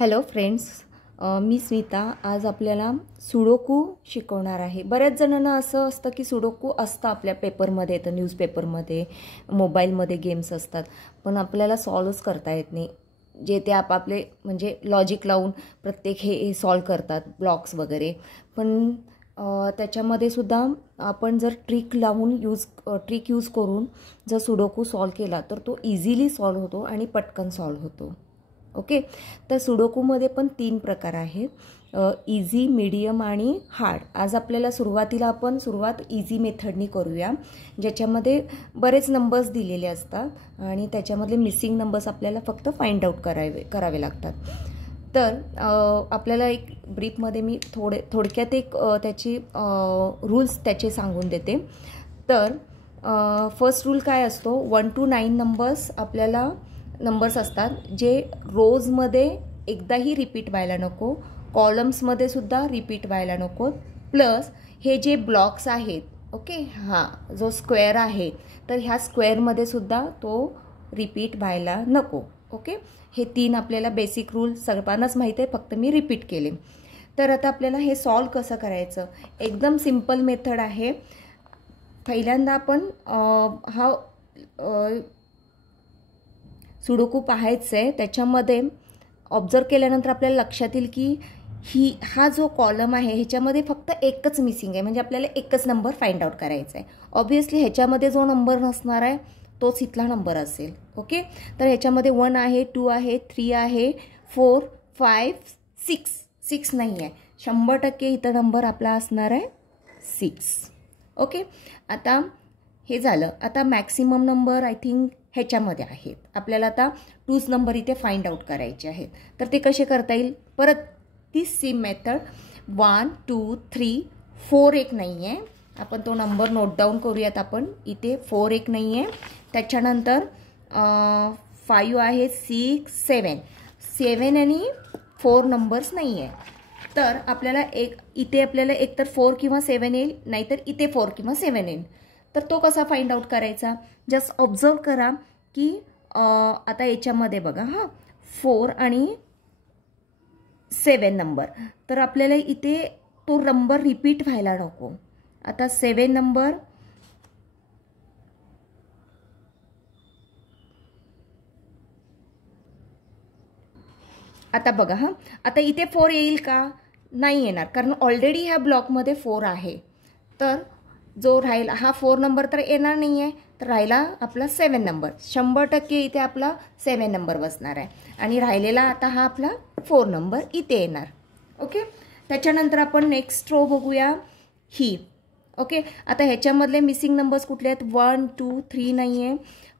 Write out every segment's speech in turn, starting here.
Hello friends, मी स्मिता. आज आपल्याला sudoku शिकवणार आहे. बऱ्याच जणांना असं असतं की सुडोकू असतं आपल्या पेपरमध्ये, तर न्यूजपेपरमध्ये, मोबाईलमध्ये गेम्स असतात, पण आपल्याला सॉल्वच करता येत नाही. जे ते आपापले म्हणजे लॉजिक लावून प्रत्येक हे सॉल्व करतात, ब्लॉक्स वगैरे. पण त्याच्यामध्ये सुद्धा आपण जर ट्रिक यूज करून जर सुडोकू सॉल्व केला तर तो इझिली सॉल्व होतो आणि पटकन सॉल्व होतो. ओके, तर सुडोकूमध्ये पण 3 प्रकार आहेत, इझी, मीडियम आणि हार्ड. आज आपल्याला सुरुवात इझी मेथडनी करूया, ज्याच्यामध्ये बरेच नंबर्स दिलेले असतात आणि त्याच्यामधले मिसिंग नंबर्स आपल्याला फक्त फाइंड आउट करावे लागतात. तर आपल्याला एक ब्रीफमध्ये मी थोडक्यात त्याची रूल्स त्याचे सांगून देते. तर फर्स्ट रूल काय असतो, 1 to 9 नंबर्स असतात जे रोजमध्ये एकदाही रिपीट व्हायला नको, कॉलम्समध्ये सुद्धा रिपीट व्हायला नको, प्लस हे जे ब्लॉक्स आहेत, ओके, जो स्क्वेअर आहे तर ह्या स्क्वेअरमध्ये सुद्धा तो रिपीट व्हायला नको. ओके, हे 3 आपल्याला बेसिक रूल सर्वांनाच माहीत आहे, फक्त मी रिपीट केले. तर आता आपल्याला हे सॉल्व कसं करायचं, एकदम सिम्पल मेथड आहे. पहिल्यांदा आपण सुडोकू पाहायचं आहे. त्याच्यामध्ये ऑब्झर्व केल्यानंतर आपल्याला लक्षात येईल की हा जो कॉलम आहे ह्याच्यामध्ये फक्त एकच मिसिंग आहे, म्हणजे आपल्याला एकच नंबर फाइंड आउट करायचा आहे. ऑब्व्हियसली ह्याच्यामध्ये जो नंबर नसणार आहे तोच इथला नंबर असेल. ओके, तर ह्याच्यामध्ये 1 आहे, 2 आहे, 3 आहे, 4, 5, 6 नाही आहे. 100% इथं नंबर आपला असणार आहे 6. ओके, आता हे झालं. आता मॅक्सिमम नंबर आय थिंक ह्याच्यामध्ये आहेत. आपल्याला आता 2 नंबर इथे फाइंड आउट करायचे आहेत. तर ते कसे करता येईल, परत ती सेम मेथड. 1, 2, 3, 4 एक नाही आहे, आपण तो नंबर नोट डाऊन करूयात. आपण इथे 4 एक नाही आहे. त्याच्यानंतर 5 आहे, 6, 7 आणि 4 नंबर्स नाही आहे. तर आपल्याला इथे आपल्याला एकतर 4 किंवा 7 येईल, नाहीतर इथे 4 किंवा 7 येईल. तर तो कसा फाइंड आउट करायचा, जस्ट ऑब्झर्व करा की आता याच्यामध्ये बघा 4 आणि 7 नंबर, तर आपल्याला इथे तो नंबर रिपीट व्हायला नको. आता 7 नंबर, आता बघा आता इथे 4 येईल का, नाही येणार, कारण ऑलरेडी ह्या ब्लॉकमध्ये 4 आहे. तर जो राहिला हा 4 नंबर तर येणार नाही आहे, तर राहिला आपला 7 नंबर. 100% इथे आपला 7 नंबर बसणार आहे आणि राहिलेला आता हा आपला 4 नंबर इथे येणार. ओके, त्याच्यानंतर आपण नेक्स्ट रो बघूया ही. ओके, आता ह्याच्यामधले मिसिंग नंबर्स कुठले आहेत, 1, 2, 3 नाही आहे,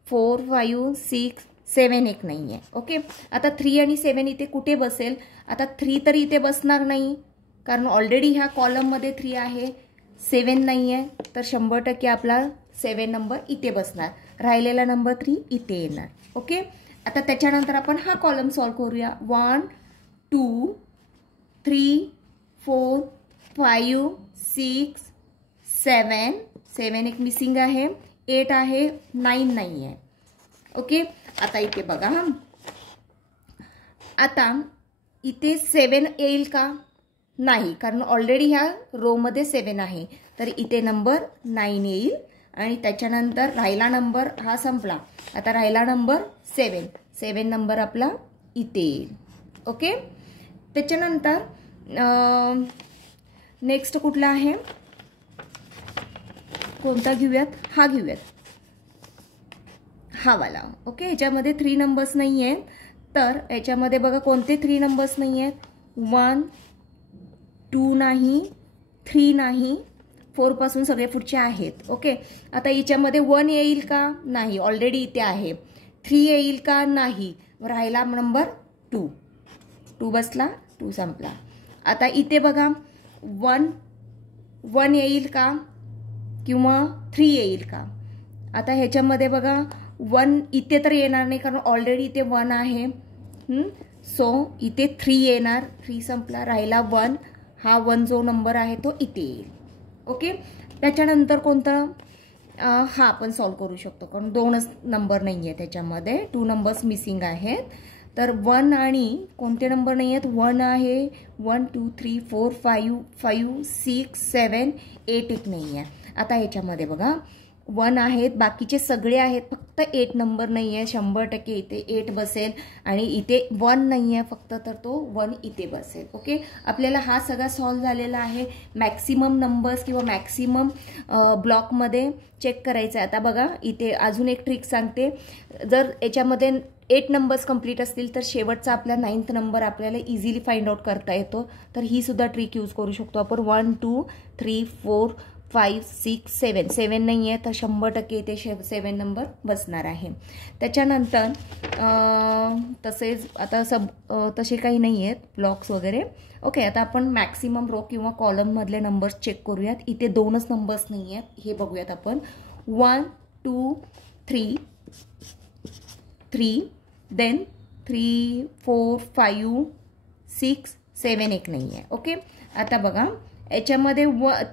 4, 5, 6, 7 एक नाही आहे. ओके, आता 3 आणि 7 इथे कुठे बसेल, आता 3 तर इथे बसणार नाही, कारण ऑलरेडी ह्या कॉलममध्ये 3 आहे. 7 नाही आहे, तर 100% आपला 7 नंबर इथे बसणार, राहिलेला नंबर 3 इथे येणार. ओके, आता त्याच्यानंतर आपण हा कॉलम सॉल्व करूया. 1, 2, 3, 4, 5, 6, 7 एक मिसिंग आहे, 8 आहे, 9 नाही आहे. ओके, आता इथे बघा आता इथे 7 येईल का, नाही, कारण ऑलरेडी ह्या रोमध्ये 7 आहे, तर इथे नंबर 9 येईल आणि त्याच्यानंतर राहिला नंबर हा संपला. आता राहिला नंबर 7 नंबर आपला इथे येईल. ओके, त्याच्यानंतर नेक्स्ट कुठला आहे, कोणता घेऊयात, हा घेऊयात, हा वाला. ओके, ह्याच्यामध्ये 3 नंबर्स नाही आहेत, तर ह्याच्यामध्ये बघा कोणते 3 नंबर्स नाही आहेत, 1, 2 नाही, 3 नाही, 4 पासून सगळे पुढचे आहेत. ओके, आता याच्यामध्ये 1 येईल का, नाही, ऑलरेडी इथे आहे. 3 येईल का, नाही, राहिला नंबर 2 बसला, 2 संपला. आता इथे बघा 1 येईल का किंवा 3 येईल का, आता ह्याच्यामध्ये बघा 1 इथे तर येणार नाही, कारण ऑलरेडी इथे 1 आहे. सो इथे 3 येणार, 3 संपला, राहिला 1. हा 1 जो नंबर आहे तो इथे येईल. ओके, त्याच्यानंतर कोणतं, हा आपण सॉल्व करू शकतो, कारण 2च नंबर नाही आहे त्याच्यामध्ये, 2 नंबर्स मिसिंग आहेत. तर 1 आणि कोणते नंबर नाही आहेत, 1 आहे, 1 2 3 4 5 5 6 7 8 एक नाही आहे. आता ह्याच्यामध्ये बघा 1 आहेत, बाकीचे सगळे आहेत, फक्त 8 नंबर नाही आहे. 100% इथे 8 बसेल आणि इथे 1 नाही आहे फक्त, तर तो 1 इथे बसेल. ओके, आपल्याला हा सगळा सॉल्व झालेला आहे. मॅक्सिमम नंबर्स किंवा मॅक्सिमम ब्लॉकमध्ये चेक करायचं आहे. आता बघा इथे अजून एक ट्रिक सांगते. जर याच्यामध्ये 8 नंबर्स कंप्लीट असतील तर शेवटचा आपला 9th नंबर आपल्याला इझिली फाइंड आउट करता येतो. तर ही सुद्धा ट्रिक यूज करू शकतो आपण. 1 2 3 4 5 6 7 7 नाही आहे तर 100% इथे 7 नंबर बसणार आहे. त्याच्यानंतर तसेच आता तसे काही नाही आहेत ब्लॉक्स वगैरे. ओके, आता आपण मॅक्सिमम रो किंवा कॉलममधले नंबर्स चेक करूयात. इथे 2च नंबर्स नाही आहेत, हे बघूयात आपण. 1 2 3 3 देन 3 4 5 6 7 एक नाही आहे. ओके, आता बघा याच्यामध्ये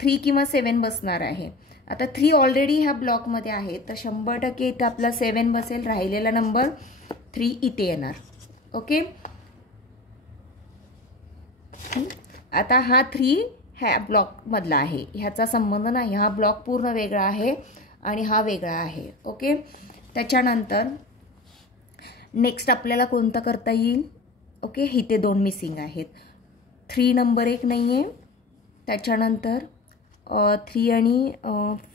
3 किंवा 7 बसणार आहे. आता 3 ऑलरेडी ह्या ब्लॉकमध्ये आहे तर 100% इथे आपला 7 बसेल. राहिलेला नंबर 3 इथे येणार. ओके, आता हा 3 ह्या ब्लॉकमधला आहे, ह्याचा संबंध नाही. हा ब्लॉक पूर्ण वेगळा आहे आणि हा वेगळा आहे. ओके, त्याच्यानंतर नेक्स्ट आपल्याला कोणतं करता येईल. ओके, इथे 2 मिसिंग आहेत. 3 नंबर एक नाही आहे. त्याच्यानंतर 3 आणि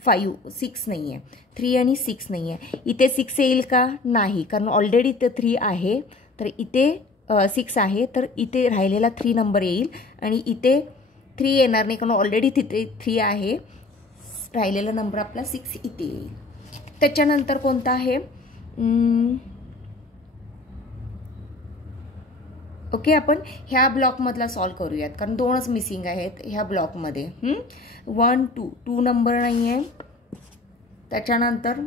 5 6 नाही आहे. 3 आणि 6 नाही आहे. इथे 6 येईल का, नाही, कारण ऑलरेडी इथे 3 आहे. तर इथे 6 आहे तर इथे राहिलेला 3 नंबर येईल आणि इथे 3 येणार नाही कारण ऑलरेडी तिथे 3 आहे. राहिलेला नंबर आपला 6 इथे येईल. त्याच्यानंतर कोणता आहे, ओके, आपण ह्या ब्लॉकमधला सॉल्व करूयात कारण 2च मिसिंग आहेत ह्या ब्लॉकमध्ये. 1 2 2 नंबर नाही आहे. त्याच्यानंतर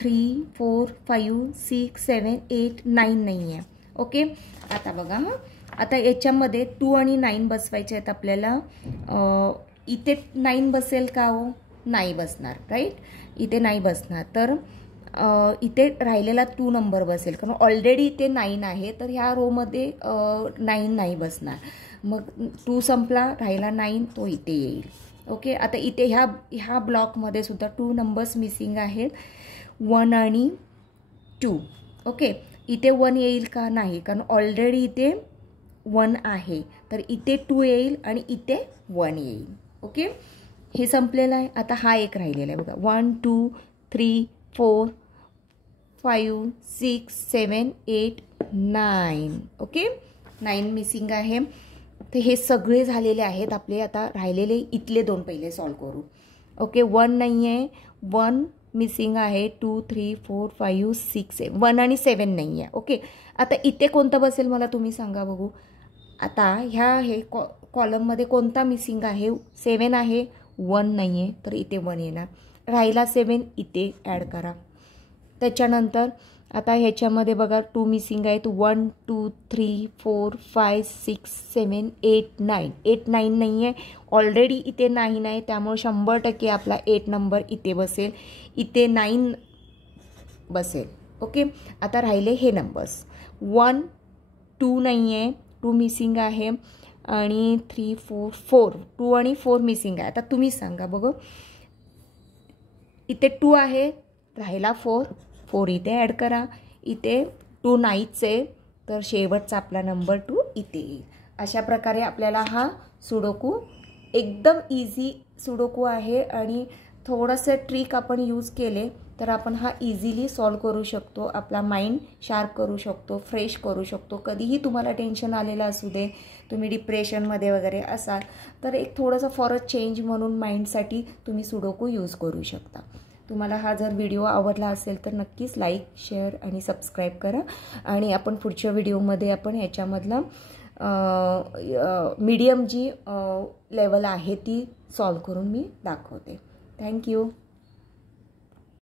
3 4 5 6 7 8 9 नाही आहे. ओके, आता बघा आता याच्यामध्ये 2 आणि 9 बसवायचे आहेत आपल्याला. इथे 9 बसेल का हो, नाही बसणार. राईट, इथे नाही बसणार. तर इथे राहिलेला 2 नंबर बसेल कारण ऑलरेडी इथे 9 आहे तर ह्या रोमध्ये 9 नाही बसणार. मग 2 संपला, राहिला 9, तो इथे येईल. ओके, आता इथे ह्या ब्लॉकमध्ये सुद्धा 2 नंबर्स मिसिंग आहेत, 1 आणि 2. ओके, इथे 1 येईल का, नाही, कारण ऑलरेडी इथे 1 आहे तर इथे 2 येईल आणि इथे 1 येईल. ओके, हे संपलेलं आहे. आता हा एक राहिलेला आहे बघा. 1 2 3 4 5 6 7 8 9. ओके, 9 मिसिंग आहे. तर हे सगळे झालेले आहेत आपले. आता राहिलेले इथले 2 पहिले सॉल्व करू. ओके, 1 नाही आहे, 1 मिसिंग आहे. 2 3 4 5 6 1 आणि 7 नाही आहे. ओके, आता इथे कोणतं बसेल मला तुम्ही सांगा बघू. आता हे कॉलममध्ये कोणता मिसिंग आहे, 7 आहे, 1 नाही आहे तर इथे 1 येणार. राहिला 7 इथे ॲड करा. त्याच्यानंतर आता ह्याच्यामध्ये बघा 2 मिसिंग आहेत. 1 2 3 4 5 6 7 8 9 8 9 नाही आहे. ऑलरेडी इथे 9 आहे त्यामुळे 100% आपला 8 नंबर इथे बसेल. इथे 9 बसेल. ओके, आता राहिले हे नंबर्स. 1 2 नाही आहे, 2 मिसिंग आहे आणि 3 4 4 2 आणि 4 मिसिंग आहे. आता तुम्ही सांगा बघू. इथे 2 आहे, राहिला 4 4 इथे ॲड करा. इथे 2 नाहीच आहे तर शेवटचा आपला नंबर 2 इथे येईल. अशा प्रकारे आपल्याला हा सुडोकू एकदम इझी सुडोकू आहे आणि थोडंसं ट्रिक आपण यूज केले तर आपण हा इझिली सॉल्व करू शकतो. आपला माइंड शार्प करू शकतो, फ्रेश करू शकतो. कधीही तुम्हाला टेन्शन आलेलं असू दे, तुम्ही डिप्रेशनमध्ये वगैरे असाल तर एक थोडंसं फॉर अ चेंज म्हणून माइंडसाठी तुम्ही सुडोकू यूज करू शकता. तुम्हाला हा जर व्हिडिओ आवडला असेल तर नक्कीच लाईक शेअर आणि सबस्क्राईब करा. आणि आपण पुढच्या व्हिडिओमध्ये आपण ह्याच्यामधलं मीडियम जी लेवल आहे ती सॉल्व करून मी दाखवते. थँक्यू.